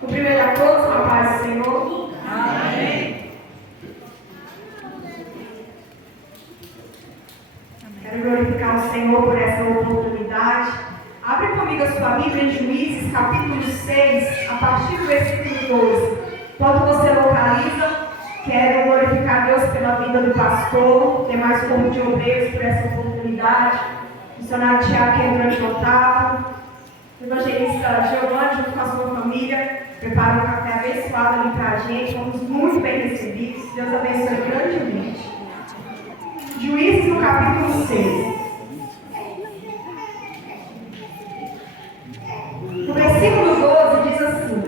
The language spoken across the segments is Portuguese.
Cumprimento a todos com a paz do Senhor. Amém. Quero glorificar o Senhor por essa oportunidade. Abre comigo a sua Bíblia em Juízes, capítulo 6, a partir do versículo 12. Enquanto você localiza, quero glorificar Deus pela vida do pastor, demais corpo de obreiros por essa oportunidade. Missionário Tiago Quebrante Otávio, evangelista Giovanni, junto com a sua família, prepara um café abençoado ali para a gente. Fomos muito bem recebidos. Deus abençoe grandemente. Juízes no capítulo 6. O versículo 12 diz assim: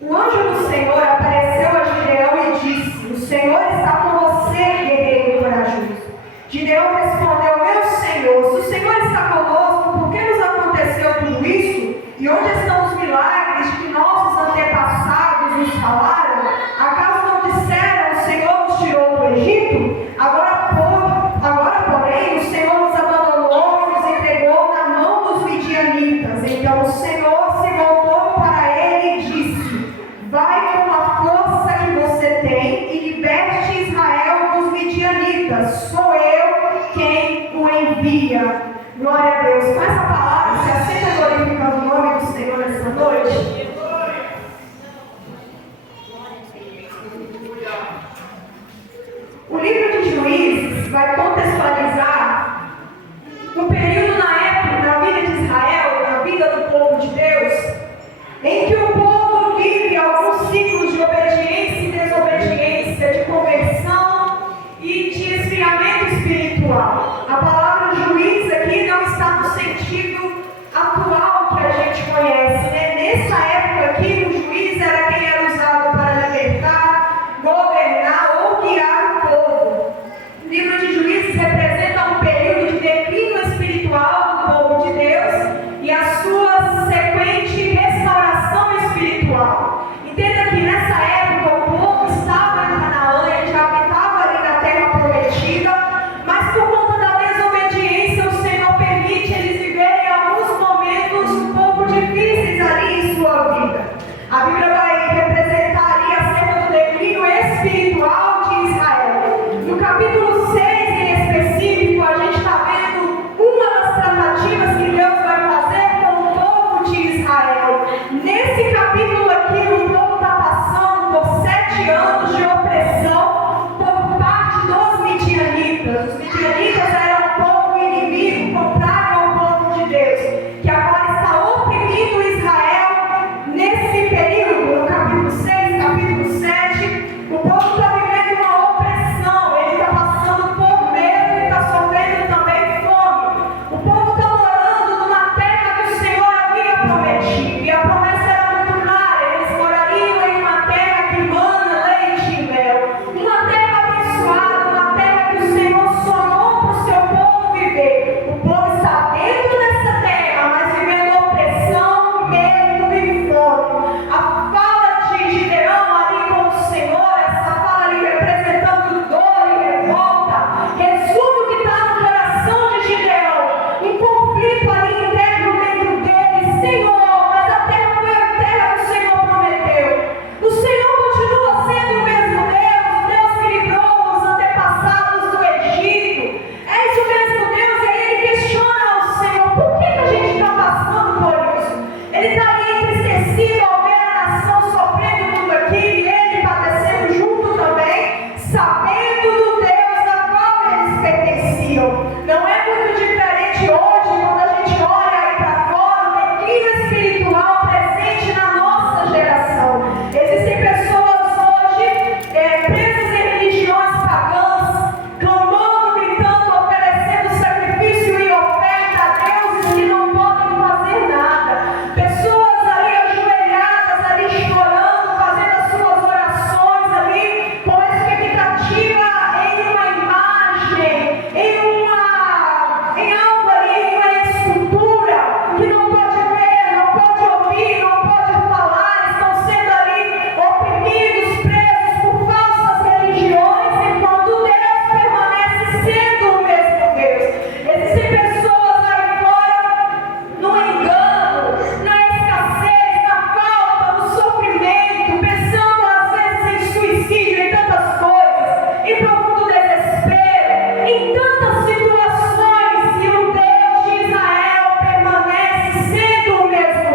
o anjo do Senhor apareceu a Gideão e disse: o Senhor está com você, guerreiro corajoso. Gideão respondeu: meu Senhor, se o Senhor está conosco, por que nos aconteceu tudo isso? E onde estão os milagres de que nossos antepassados nos falaram? Acaso não disseram: o Senhor nos tirou do Egito? Agora, porém, o Senhor nos abandonou e nos entregou na mão dos midianitas. Então o Senhor se voltou para ele e disse: vai com a força que você tem e liberte Israel dos midianitas. Sou eu quem o envia. Glória a Deus. Com essa palavra, se aceita glorificando o nome do Senhor nessa noite? O livro de Juízes vai contextualizar um período na época, na vida de Israel, na vida do povo de Deus, em que o povo vive alguns ciclos de obediência e desobediência, de conversão e de esfriamento espiritual. A palavra juiz aqui não está no sentido atual que a gente conhece, né? Nessa época aqui, o juiz era quem era usado para libertar, governar ou guiar o povo. O livro de Juízes representa um período de declínio espiritual do povo de Deus e a sua sequente restauração espiritual. Entenda que nessa época o povo estava em Canaã, ele já habitava ali na terra prometida, mas por conta da desobediência o Senhor permite eles viverem alguns momentos um pouco difíceis ali em sua vida. A Bíblia vai representar ali acerca do declínio espiritual de Israel. No capítulo 6 em específico, a gente está vendo uma das tratativas que Deus vai fazer com o povo de Israel. Nesse capítulo aqui, o povo está passando por 7 anos de opressão por parte dos midianitas. Os midianitas eram um povo inimigo, contrário ao povo de Deus, que agora está oprimindo Israel nesse período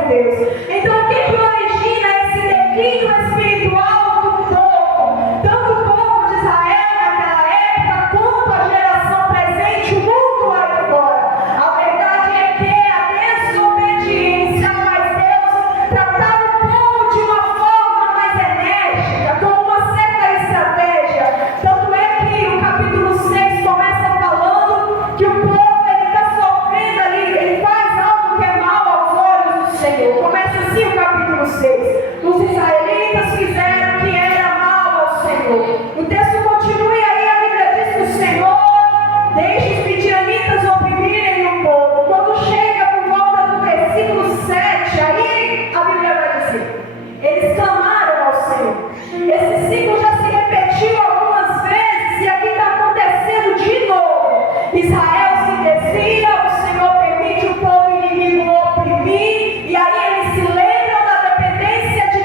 Deus. Então, o que origina esse declínio espiritual do povo? Tanto o povo de Israel naquela época, quanto a geração presente, o mundo lá de fora. A verdade é que a desobediência faz Deus tratar o povo de uma forma mais enérgica, com uma certa estratégia. Tanto é que o capítulo 6 começa falando que o povo está sofrendo ali, ele faz algo que é mal aos olhos do Senhor. Começa assim o capítulo 6. Os israelitas fizeram o que era mal ao Senhor. O texto continua e aí a Bíblia diz que o Senhor deixa os midianitas oprimirem o povo. Quando chega por volta do versículo 7, aí a Bíblia vai dizer: eles clamaram ao Senhor. Esse ciclo já se repetiu algumas vezes e aqui está acontecendo de novo. Israel se desvia, o Senhor permite o povo inimigo oprimir, e aí eles se lembram da dependência de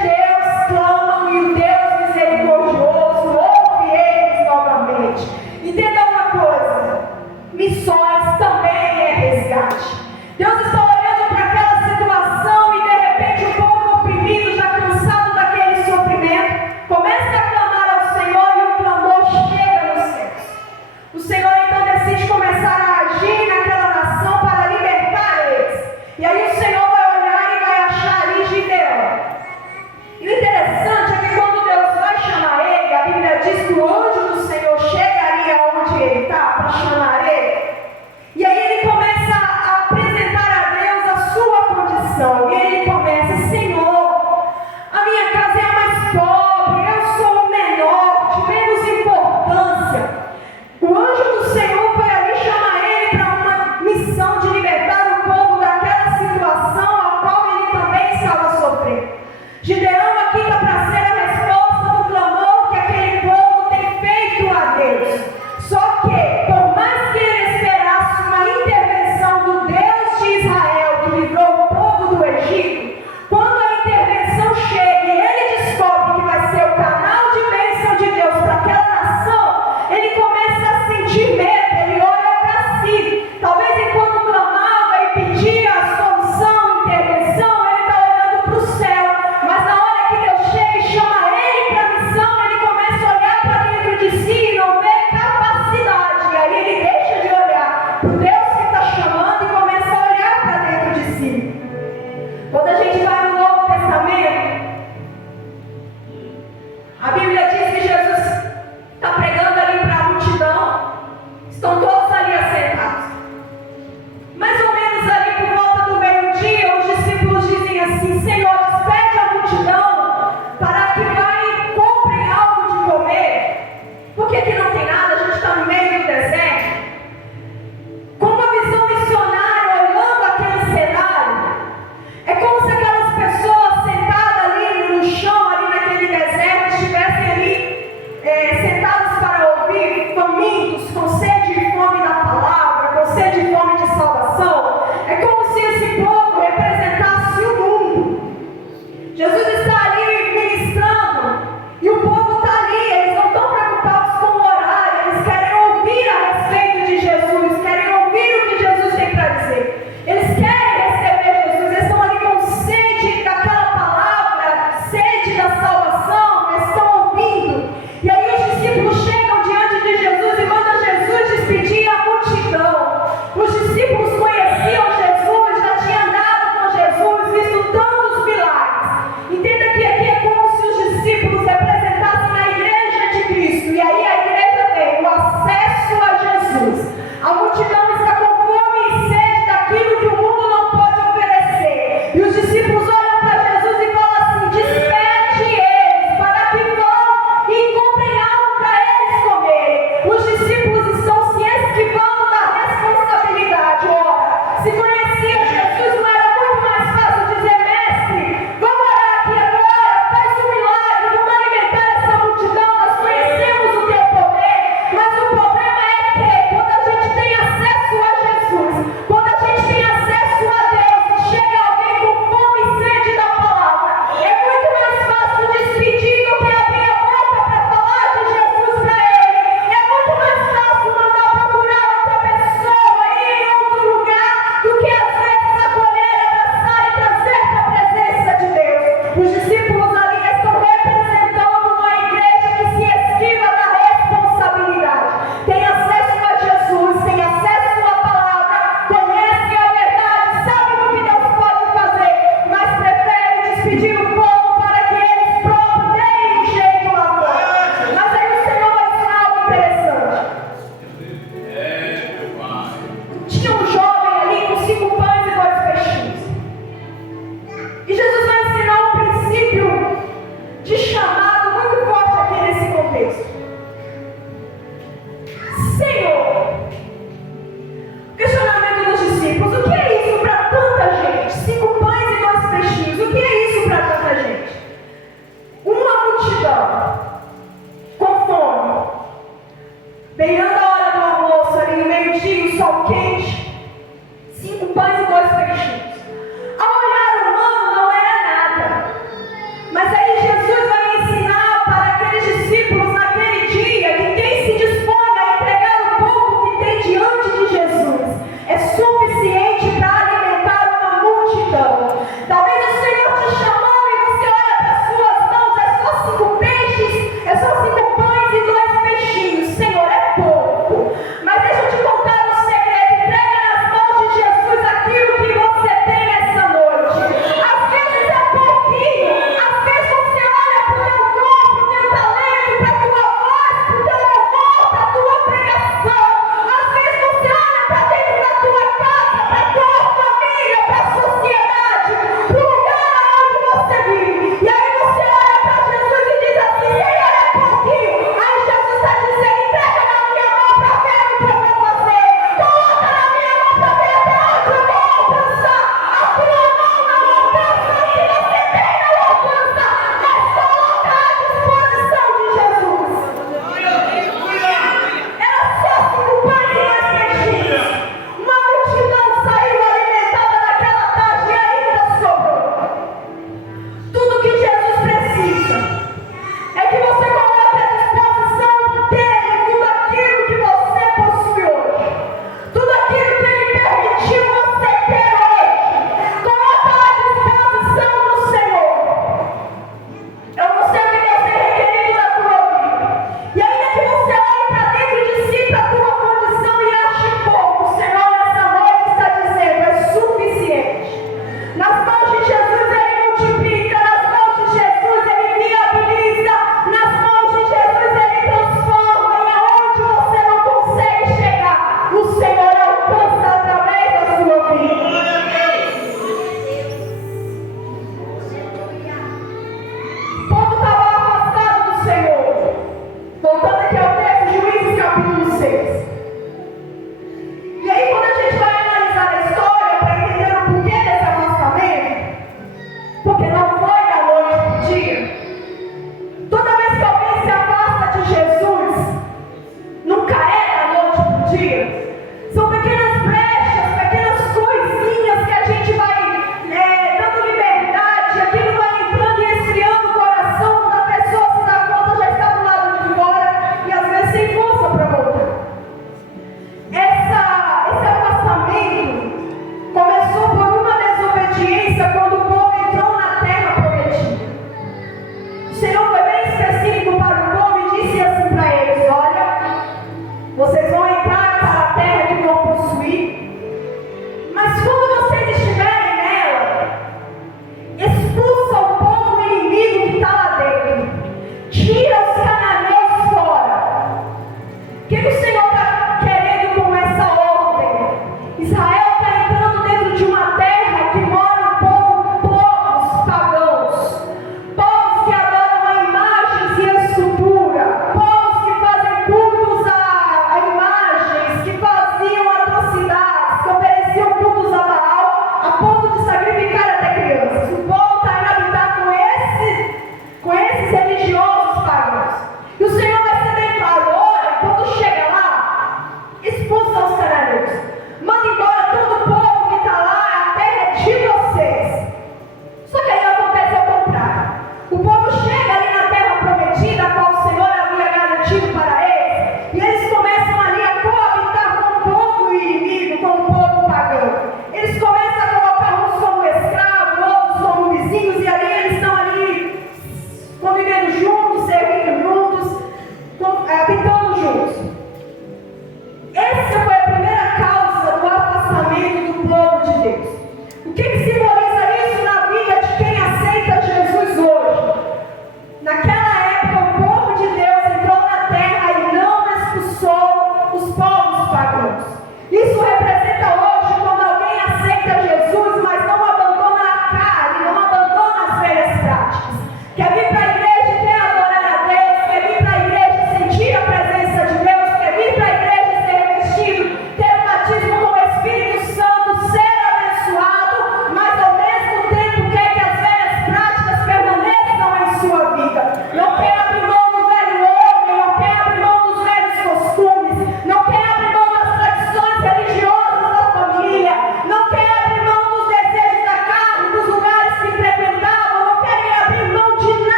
despedir o povo para que eles próprios deem um jeito lá fora. Mas aí o Senhor vai ensinar algo interessante. Tinha um jovem ali com 5 pães e 2 peixinhos. E Jesus vai ensinar um princípio de chamado muito forte aqui nesse contexto. Senhor, questionamento dos discípulos: o que é isso para tanta gente? 5 pães e 2 peixinhos, o que é isso para tanta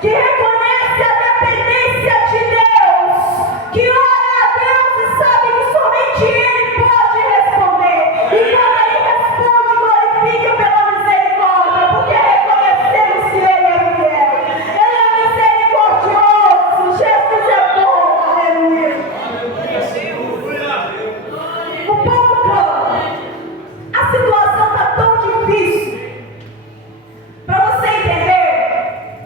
que reconhece a dependência de Deus, que ora a Deus e sabe que somente Ele pode responder. E quando Ele responde, glorifica pela misericórdia, porque reconhecemos que Ele é fiel. Ele é misericordioso, Jesus é bom, aleluia. O povo clama. A situação está tão difícil. Para você entender,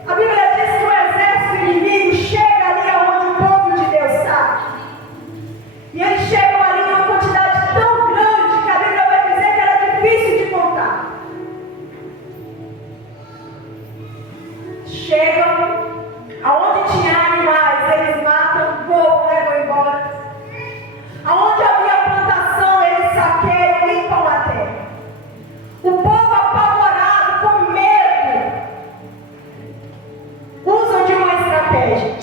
a Bíblia diz que o exército inimigo chega ali onde o povo de Deus está. E eles chegam ali em uma quantidade tão grande que a Bíblia vai dizer que era difícil de contar. Chegam aonde tinha animais, eles matam, voam, levam embora. Aonde havia plantação, eles saqueiam, limpam a terra. O povo apavorado, com medo, usam de uma estratégia.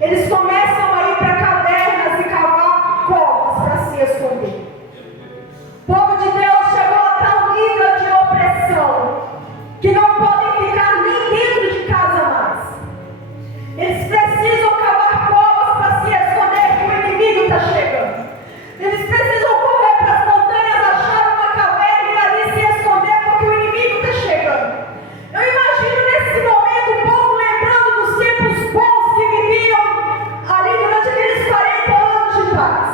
Eles começam a ir para cavernas e cavar covas para se esconder. O povo de Deus chegou a tal nível de opressão que não podem ficar nem dentro de casa mais. Eles precisam cavar covas para se esconder que o inimigo está chegando. Eles precisam correr para as montanhas, achar uma caverna e ali se esconder porque o inimigo está chegando. Eu imagino nesse momento o povo lembrando dos tempos bons que viviam ali durante aqueles 40 anos de paz.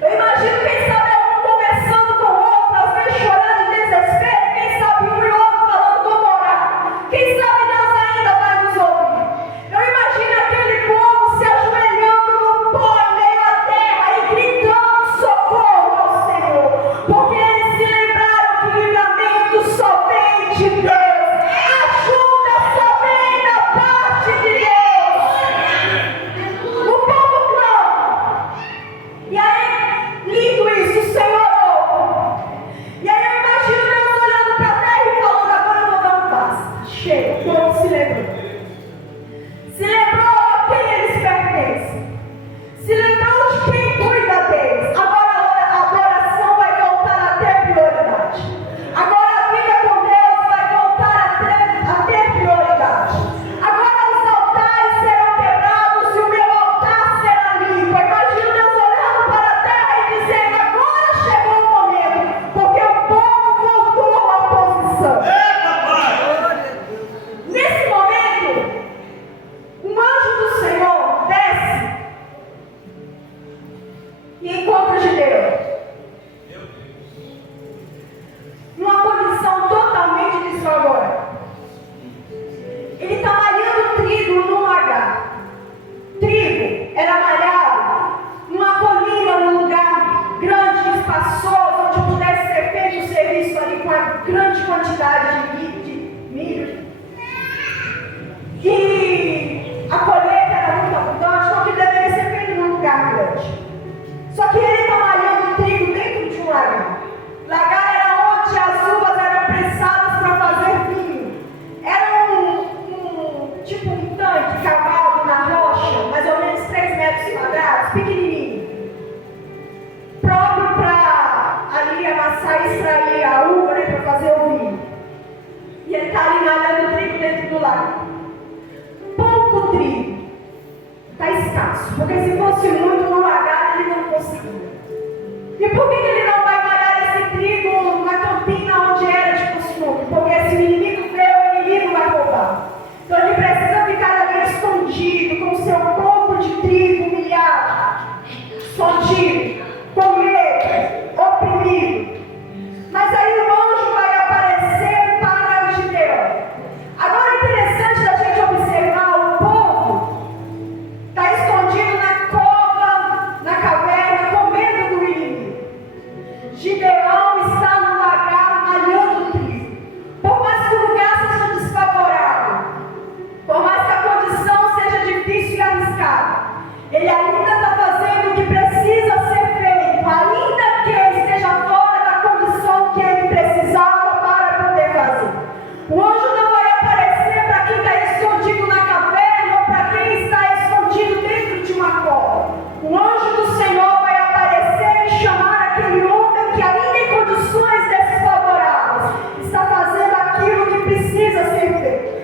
Eu imagino, quem sabe, algum conversando com o outro, às vezes chorando de desespero, quem sabe um e outro falando vamos orar. Quem sabe Deus ainda vai nos ouvir. Eu imagino aquele povo se ajoelhando no pó em meio à terra e gritando socorro ao Senhor, porque eles se lembraram que livramento só vem de Deus, ajuda só vem da parte de Deus. O povo clama. E aí, lindo isso, o Senhor ouve. E aí eu imagino Deus olhando para a terra e falando, agora eu vou dar um basta. Chega, o povo se lembrou. Se lembrou a quem eles pertencem. Se lembrou de quem cuida deles. Agora a adoração vai voltar a ter prioridade. Agora a vida com Deus vai voltar a ter prioridade. Agora os altares serão quebrados e o meu altar será limpo. Eu imagino Deus olhando para a terra e dizendo, agora chegou o momento, porque o povo voltou à posição. Nesse momento, um anjo do Senhor desce e encontra Gideão numa condição totalmente desfavorável. Ele está malhando trigo num lagar. Trigo era malhado numa colina, num lugar grande, espaçoso, onde pudesse ser feito o serviço ali com a grande quantidade de milho. E a colheita era muito abundante, então que deveria ser feito num lugar grande. Só que ele está malhando trigo dentro de um lagar. Lagar era onde as uvas eram pressadas para fazer vinho. Era tipo um tanque cavado na rocha, mais ou menos 3 metros quadrados, pequenininho. Próprio para ali amassar e extrair a uva, né, para fazer o vinho. E ele está ali malhando trigo dentro do lagar. Pouco trigo. Está escasso, porque se fosse muito no lagar ele não conseguia. E por que ele não vai malhar esse trigo na campina onde era de costume? Porque se o inimigo vê, o inimigo vai roubar. Então ele precisa ficar ali escondido, com o seu corpo de trigo humilhado, escondido, com medo, oprimido. Mas aí o anjo vai aparecer para Gideão. Agora é interessante da gente observar o povo está escondido na cova, na caverna, com medo do inimigo. Gideão está no lagar malhando trigo. Por mais que o lugar seja desfavorável, por mais que a condição seja difícil e arriscada, ele ainda está fazendo o que precisa ser feito, ainda que esteja fora da condição que ele precisava para poder fazer. O anjo não vai aparecer para quem está escondido na caverna ou para quem está escondido dentro de uma cova. O anjo do Senhor vai aparecer e chamar aquele homem que ainda em condições desfavoráveis está fazendo aquilo que precisa ser feito.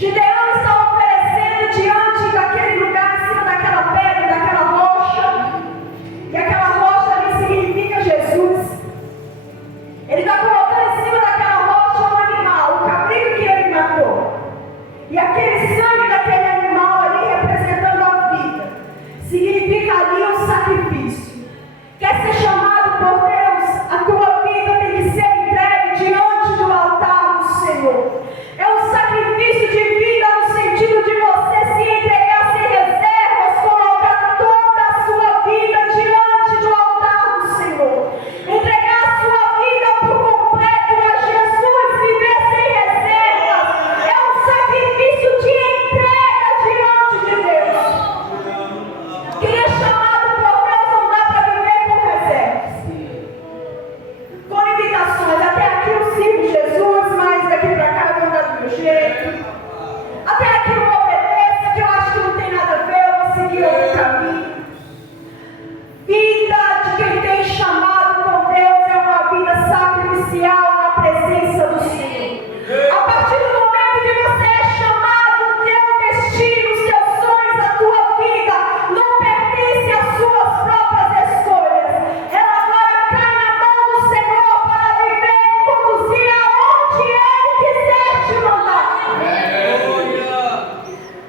Gideão está oferecendo diante daquele lugar, em cima daquela pedra, daquela rocha. E aquela rocha ali significa Jesus. Ele está colocando em cima daquela rocha um animal, o cabrito que ele matou. E aquele sangue daquele animal ali representando a vida. Significa ali um sacrifício. Quer ser chamado por Deus? A tua vida tem que ser entregue diante do altar do Senhor. É um sacrifício de vida no sentido de você se entregar sem reservas, colocar toda a sua vida diante do altar do Senhor. Entregar a sua vida por completo a Jesus, viver sem reservas. É um sacrifício de entrega diante de Deus. Quem é chamado por Deus não dá para viver com reservas, com limitações. Até aqui eu sirvo Jesus, mas daqui para cá eu vou dar do meu jeito. Até aqui eu obedeço, que eu acho que não tem nada a ver, eu vou seguir outro caminho. Vida de quem tem chamado com Deus é uma vida sacrificial na presença do Senhor. A partir do momento que você é chamado, o teu destino, os teus sonhos, a tua vida não pertence às suas próprias escolhas. Ela agora cai na mão do Senhor para viver e conduzir aonde Ele quiser te mandar.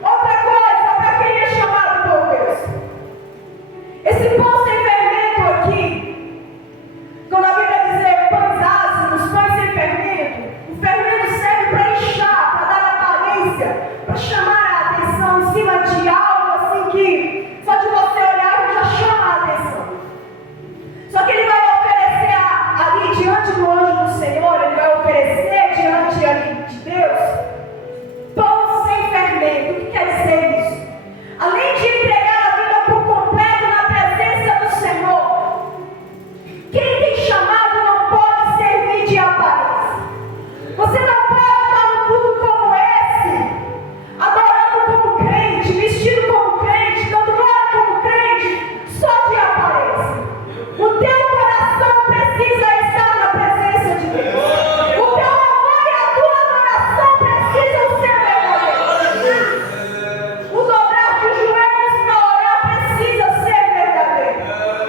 Outra coisa, para quem é chamado por Deus, esse pão sem fermento aqui, quando a Bíblia diz pães ácidos, pães sem fermento, o fermento serve para inchar, para dar aparência, para chamar a atenção em cima de algo assim que só de você olhar já chama a atenção. Só que ele vai oferecer ali diante do anjo do Senhor, ele vai oferecer diante ali de Deus pão sem fermento. O que quer dizer isso? Além de entregar a vida por completo na presença do Senhor, quem tem chamado não pode servir de aparência. Você não pode estar num culto como esse, adorando como crente, vestido como crente, dando glória como crente, só de aparência. O teu coração precisa estar na presença de Deus. O teu amor e a tua adoração precisam ser verdadeiros. O dobrar de joelhos para orar precisa ser verdadeiro.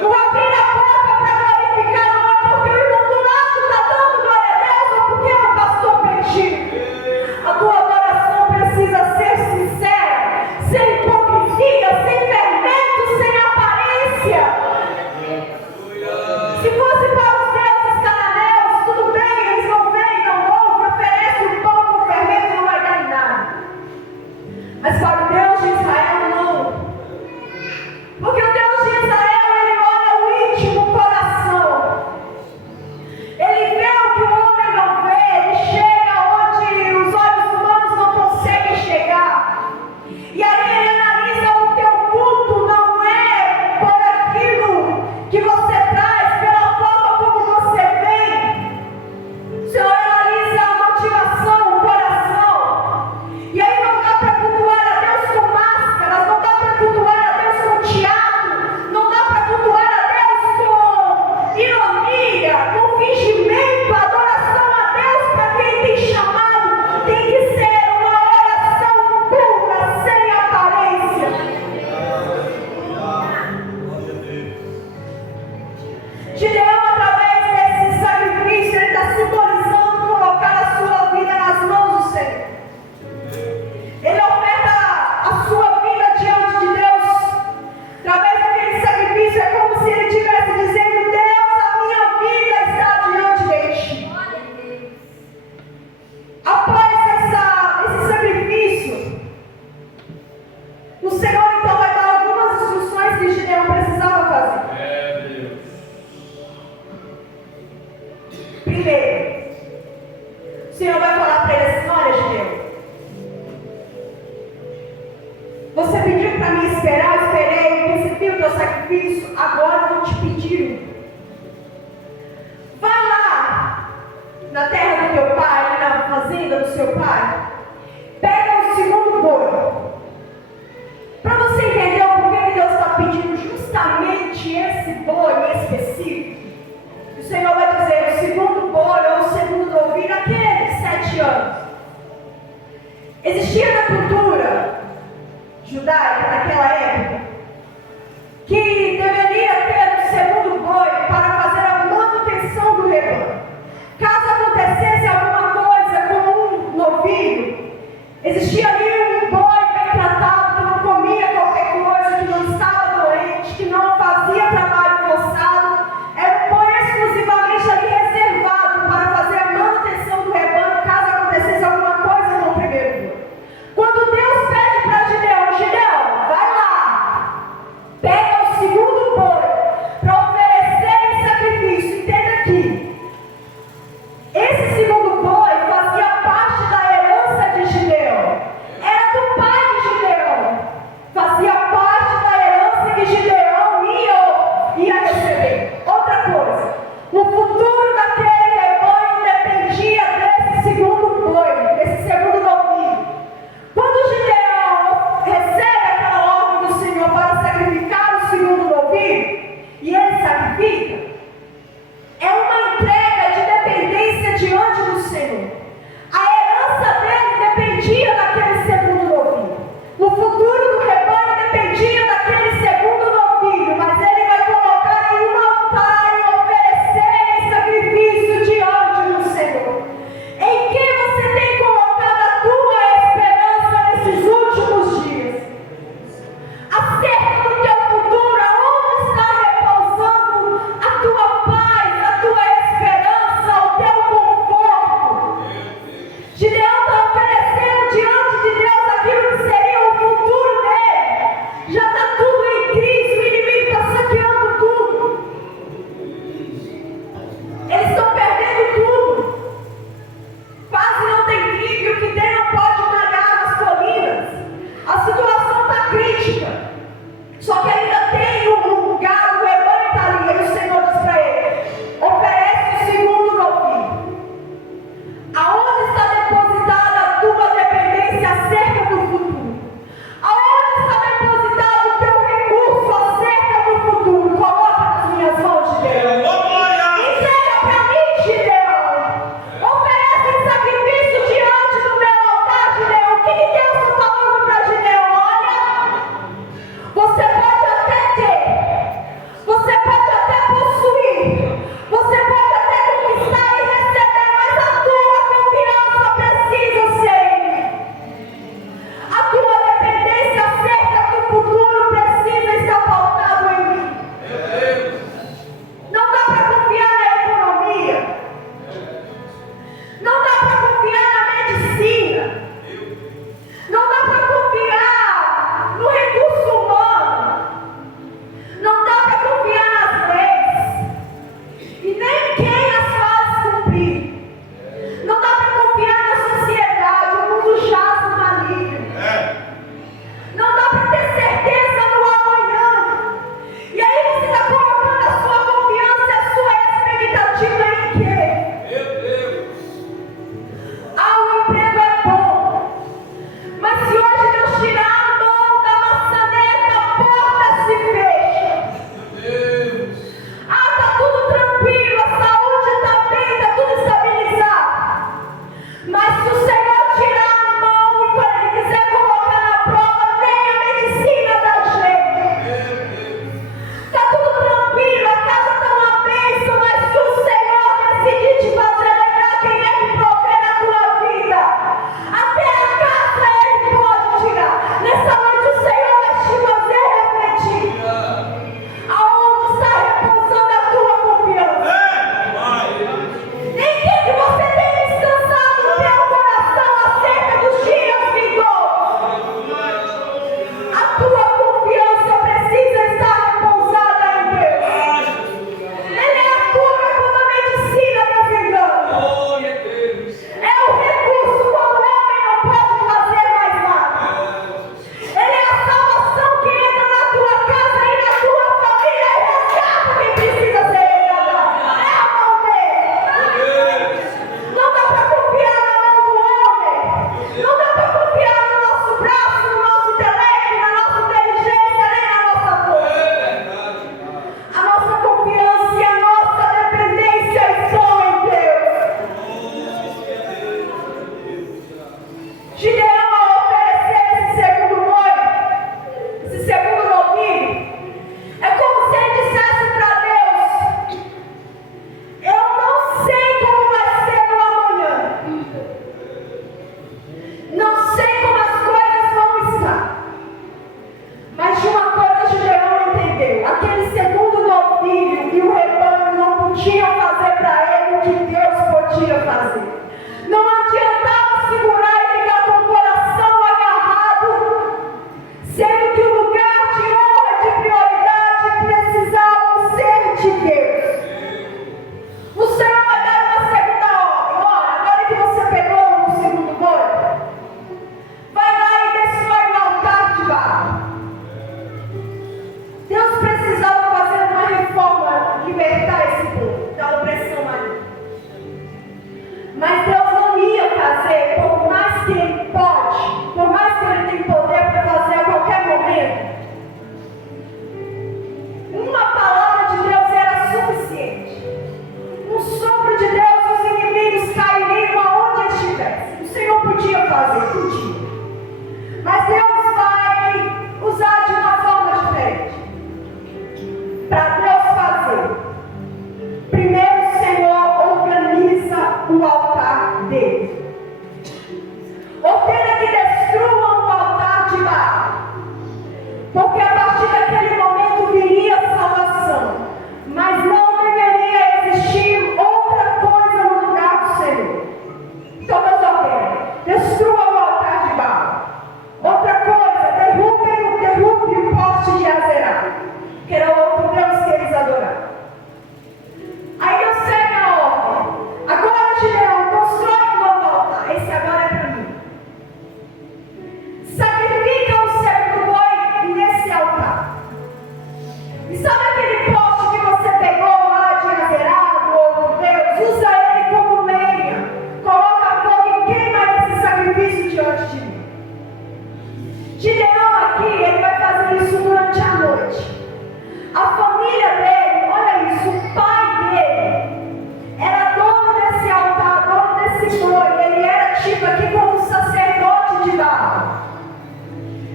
O abrir a boca para glorificar não é porque o irmão do lado está dando glória a Deus ou porque é o pastor pediu. A tua adoração precisa ser sincera, sem hipocrisia, sem fermento, sem aparência. Se fosse para os deuses cananeus, tudo bem, eles não vêm, não ouvem, oferecem o pão com fermento e não vai dar em nada. Mas para o Deus de Israel, não. Porque o Deus de Israel, ele olha o íntimo coração. Ele vê o que o homem não vê, ele chega onde os olhos humanos não conseguem chegar. E aí ele analisa o teu culto, não é por aquilo que você traz, pela forma como você vem. O Senhor analisa a motivação, o coração. E aí não dá para cultuar a Deus com máscaras, não dá para cultuar a Deus com teatro, não dá para cultuar a Deus com ironia, com fingimento. A adoração a Deus, para quem tem chamado, tem que ser uma oração pura, sem aparência. Gideão, através desse sacrifício, ele está simbolizando colocar a sua vida nas mãos do Senhor. Ele oferta a sua vida diante de Deus. Através daquele sacrifício, é como se ele estivesse dizendo: Deus, a minha vida está diante de ti. Após esse sacrifício, o Senhor então vai dar algumas instruções que Gideão precisava fazer. Primeiro, o Senhor vai falar para ele assim: olha, Gideão, você pediu para mim esperar, eu esperei, recebi o teu sacrifício, agora eu vou te pedir. Vai lá na terra do teu pai, na fazenda do seu pai, pega o segundo boi. Para você entender o porquê que Deus está pedindo justamente esse boi em específico, o Senhor vai dizer: o segundo boi ou o segundo novilho, aquele de 7 anos. Existia na cultura judaica naquela época que deveria ter um segundo boi para fazer a manutenção do rebanho. Caso acontecesse alguma coisa com um novilho, existia ali um boi bem tratado, que não comia qualquer coisa, que não estava doente, que não fazia trabalho forçado. Era um boi exclusivamente ali reservado para fazer a manutenção do rebanho, caso acontecesse alguma coisa com o primeiro boi. Quando Deus pede para Gideão, Gideão, vai lá,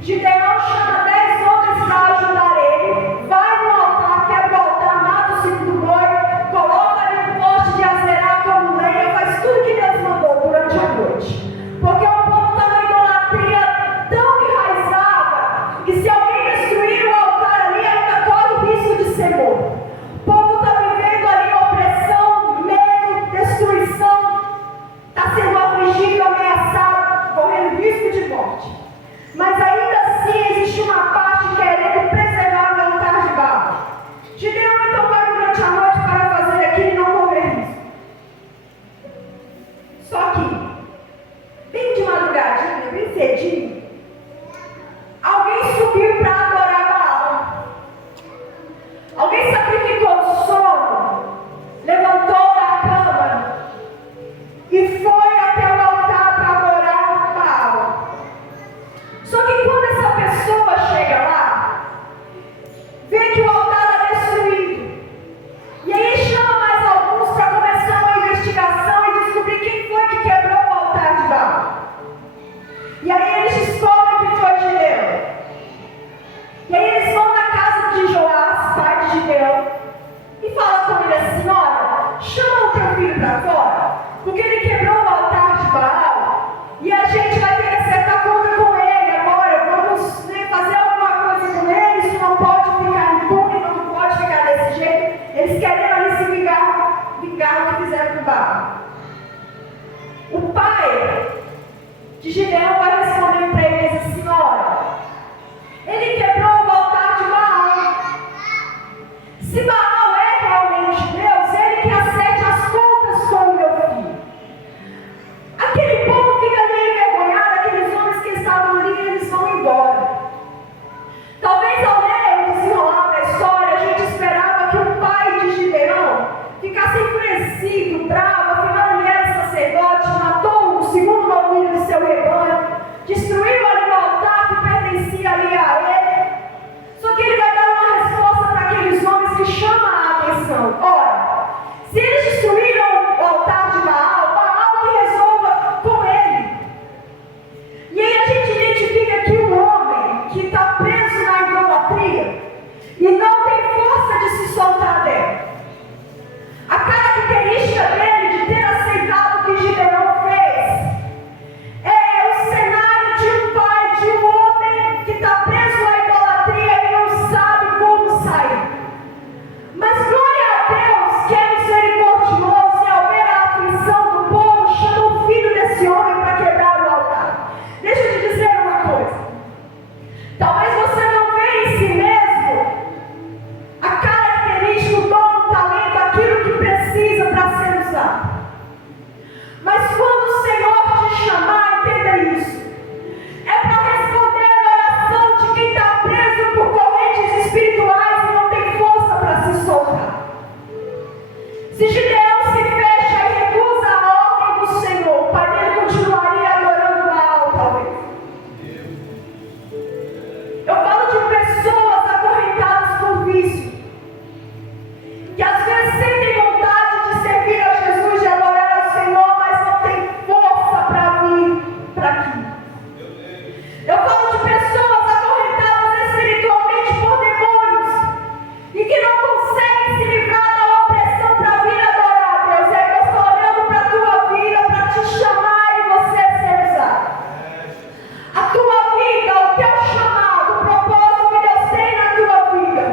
Gideão chama 10 homens para ajudar ele, vai no altar, quebra o altar, mata o segundo boi, coloca ali um poste de azerar como lenha, faz tudo que Deus mandou durante a noite. Porque o povo está numa idolatria tão enraizada que se alguém destruir o altar ali, ainda corre o risco de ser morto. O povo está vivendo ali opressão, medo, destruição, está sendo afligido, ameaçado, correndo risco de morte. Mas ainda assim existe uma parte querendo preservar o altar de Baal. Gideão então vai durante a noite para fazer aquilo e não correr risco. Só que, bem de madrugadinha, bem cedinho, alguém subiu para adorar Baal. Alguém sacrificou o sono, levantou da cama e foi até o altar para adorar Baal. Só que quando essa pessoa chega lá, vê que o altar está destruído. E aí chama mais alguns para começar uma investigação e descobrir quem foi que quebrou o altar de Baal. E aí eles descobrem que foi Gideão. E aí eles vão na casa de Joás, pai de Gideão, e falam com ele assim: olha, chama o teu filho para fora, porque ele quebrou o altar de Baal e a gente vai ter que acertar conta com ele agora. Vamos fazer alguma coisa com ele, isso não pode ficar impune, não pode ficar desse jeito. Eles querem ali se vingar do que fizeram com Baal. O pai de Gideão vai responder para ele assim: olha, ele quebrou o altar de Baal. Se Baal é realmente Deus, ele que acerte as contas com o meu filho. Aquele povo fica ali envergonhado, aqueles homens que estavam ali, eles vão embora. Talvez ao ler o desenrolar da história, a gente esperava que o pai de Gideão ficasse enfurecido, bravo, afinal ele era sacerdote, matou o segundo novilho do seu rebanho, destruiu ali o altar que pertencia ali a ele. Só que ele vai dar uma resposta para aqueles homens que chama a atenção. Olha, se eles destruíram o altar de Baal, Baal que resolva com ele. E aí a gente identifica que o homem que está preso na idolatria e não tem força de se soltar dela, a característica dele de ter aceitado o que Gideão fez é o cenário de um pai, de um homem que está preso na idolatria e não sabe como sair. Mas glória a Deus que é misericordioso e ao ver a aflição do povo, chama o filho desse homem para quebrar o altar. Deixa eu te dizer uma coisa. Talvez você não veja em si mesmo a característica, o dom, o talento, aquilo que precisa para ser usado. Mas quando o Senhor te chamar, entenda isso. É para responder a oração de quem está preso por correntes espirituais e não tem força para se soltar. Se Gideão se fecha e recusa a ordem do Senhor, o pai dele continuaria adorando Baal, talvez. Eu falo de pessoas acorrentadas por vício, que às vezes sentem vontade de servir a Jesus, de adorar ao Senhor, mas não tem força para vir para aqui. Eu falo de pessoas acorrentadas espiritualmente por demônios e que não conseguem se livrar da opressão para vir adorar a Deus. E aí eu estou olhando para a tua vida para te chamar e você ser usado. A tua vida, o teu chamado, o propósito que Deus tem na tua vida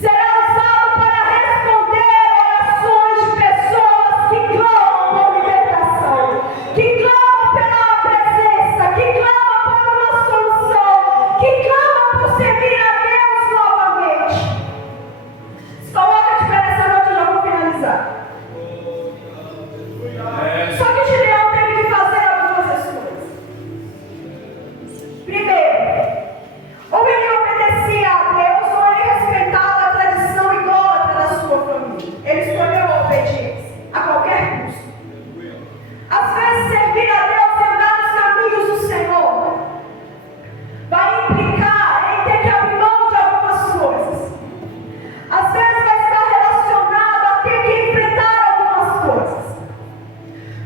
será usado para responder orações de pessoas que clamam por libertação, que clamam pela presença, que clamam por uma solução, que clamam por servir a Deus novamente. Se coloca de pé nessa noite e já vou finalizar. Só que Gideão teve que fazer algumas escolhas. Primeiro, ou ele obedecia a Deus ou ele respeitava a tradição idólatra da sua família. Ele escolheu a obediência a qualquer custo. Às vezes servir a Deus e andar nos caminhos do Senhor vai implicar em ter que abrir mão de algumas coisas. Às vezes vai estar relacionado a ter que enfrentar algumas coisas.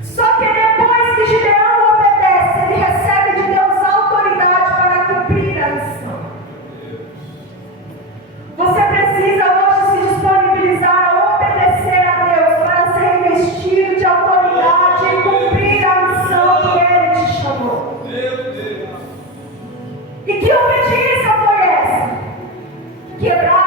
Só que depois que Gideão obedece, ele recebe de Deus autoridade para E que obediência foi essa? Quebrar